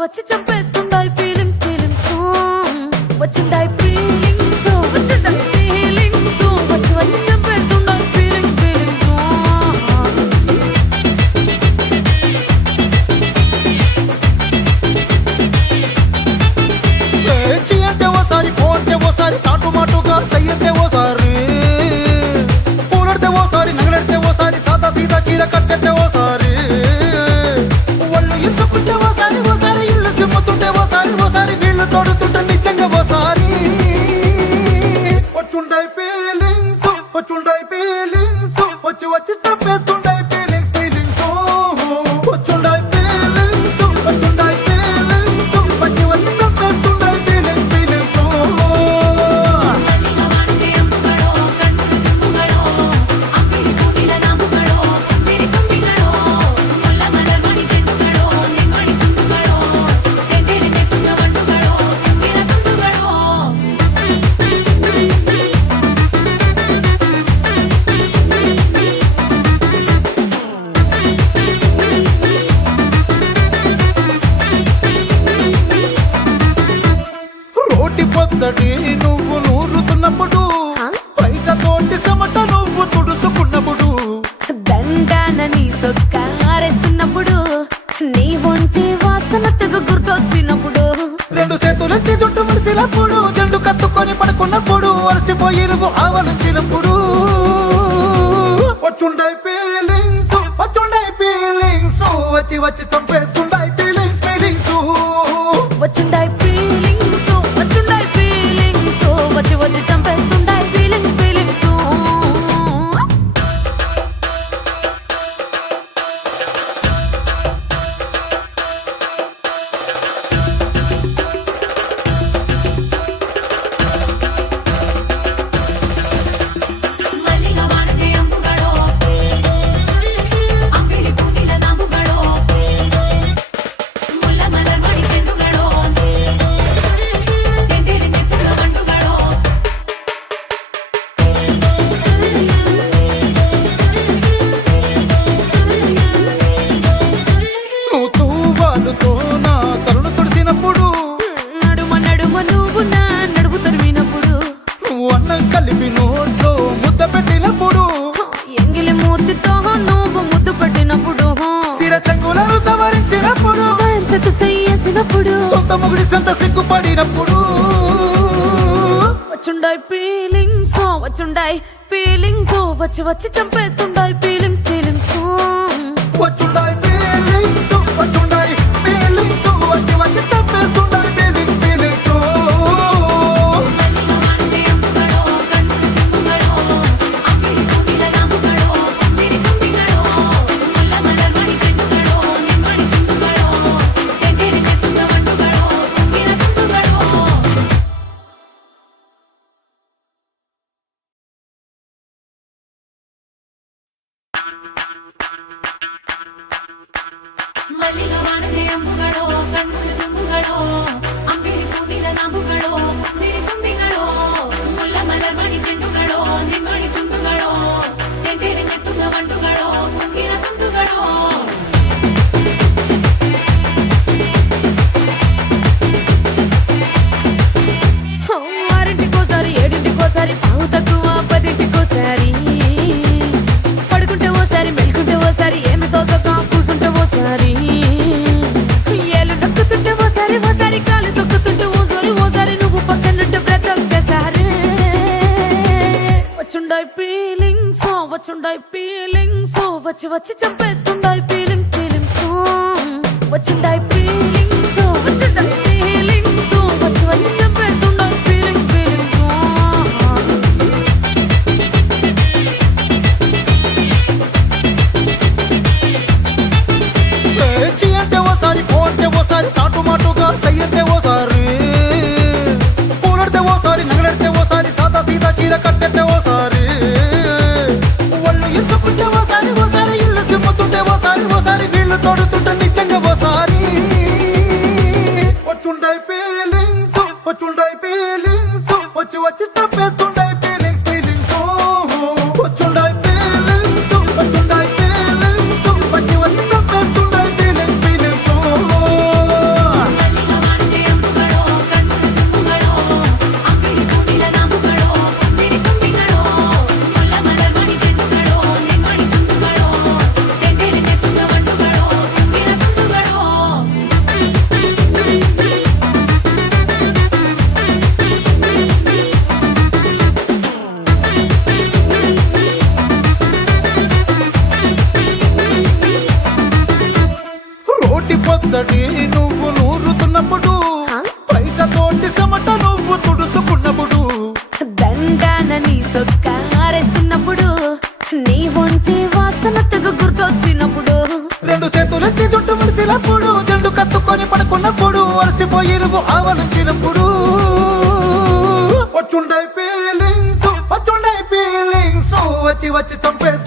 వచ్చి చంపేస్తుండాయి feelings వచ్చిండాయి feelings వచ్చిండాయి feelings వచ్చి చంపేస్తుండాయి feelings చీ అంటే ఓసారి పో అంటే ఓసారి చాటు మాటుగా సయ్యంటే ఓసారి పూలడితే ఓసారి నగలడితే ఓసారి సాదా సీదా చీర కట్టెత్తే ఓసారి ఒళ్ళు ఇసుకుంటే ఓసారి ఓసారి ఇల్లు సిమ్ముతుంటే ఓసారి ఓసారి నీళ్లు తోడుతుంటే నిజంగా ఓసారి వచ్చుండాయి ఫీలింగ్స్ వచ్చి చంపేస్తుండాయి ఫీలింగ్స్ వచ్చుండాయి ఫీలింగ్స్ వచ్చి చంపేస్తుండాయి ఫీలింగ్స్ రోటి పచ్చడి నువ్వు నూరుతున్నప్పుడు బయట తోటి సమట నువ్వు తుడుచుకున్నప్పుడు దండాన నీ సొక్కారేస్తున్నప్పుడు నీ ఒంటి వాసన తెగ గుర్తొచ్చినప్పుడు రెండు చేతులెత్తి జుట్టు ముడిసినప్పుడు జండు కత్తుకొని పడుకున్నప్పుడు అలసిపోయి నువ్వు ఆవలించినప్పుడు వచ్చుండాయి ఫీలింగ్స్ వచ్చి చంపేస్తుండాయి ఫీలింగ్స్ వచ్చిండాయి ఫీలింగ్స్ వచ్చి చంపేస్తుండాయి ఫీలింగ్స్ నువ్వు తూవాలుతో నా తరుణు తుడిసినప్పుడు నడుమ నువ్వు నా నడుపు తరిమినప్పుడు నువ్వు అన్నం కలిపి నోట్లో ముద్ద పెట్టినప్పుడు ఎంగిలి మూతితో నువ్వు ముద్దు పెట్టినప్పుడు శిరసంగులను సవరించినప్పుడు సైన్సెత్తు చెయ్యేసినప్పుడు సొంత ముగుడి సొంత సిగ్గుపడినప్పుడు వచ్చుండాయి ఫీలింగ్స్ వచ్చి చంపేస్తుండాయి ఫీలింగ్స్ వచ్చుండాయి ఫీలింగ్స్ వచ్చి చంపేస్తుండాయి ఫీలింగ్స్ ಮಲ್ಲಿಗವಾಣದೆ ಅಂಬುಗಳೋ ಕಣ್ಮುಳಿ ತುಂಬುಗಳೋ ಅಂಬಿಳಿ ಕೂದಿನ ನಾಂಬುಗಳೋ ಸಿರಿ ತುಂಬಿಗಳೋ ಮುಲ್ಲ ಮಲರ್ಮಣಿ ಚೆಂಡುಗಳೋ ನಿಮ್ಮಣಿ ಚುಂಡುಗಳೋ ತೆಂಟೆರೆಂಗೆ ತುಂಗ ಮಂಡುಗಳೋ ಕುಂಗಿನ ತುಂಡುಗಳೋ ఆరింటికోసారి ఏడింటికోసారి పావు తక్కువ పదింటికోసారి పడుకుంటే ఓసారి మెలుకుంటే ఓసారి ఏమి తోసక కూసుంటే ఓసారి ఏళ్ళు నొక్కుతుంటే ఓసారి కాలు తొక్కుతుంటే ఓసారి నువ్వు పక్కనుంటే బ్రతొక్కసారి వచ్చుండాయి ఫీలింగ్స్ వచ్చి చంపేస్తుండాయి ఫీలింగ్స్ వచ్చిండాయి ఫీలింగ్స్ వచ్చి చంపేస్తుండాయి ఇంటి పొచ్చటి నువ్వు నూరుతున్నప్పుడు బయట తోటి చెమట నువ్వు తుడుచుకున్నప్పుడు దండాన నీ సొక్కారేస్తున్నప్పుడు నీ ఒంటి వాసనతకు గుర్తొచ్చినప్పుడు రెండు చేతులెత్తి జుట్టు ముడిసినప్పుడు జండు కత్తుకొని పడుకున్నప్పుడు అలసిపోయి నువ్వు ఆవలించినప్పుడు వచ్చుండై ఫీలింగ్స్ వచ్చి వచ్చి చంపేసి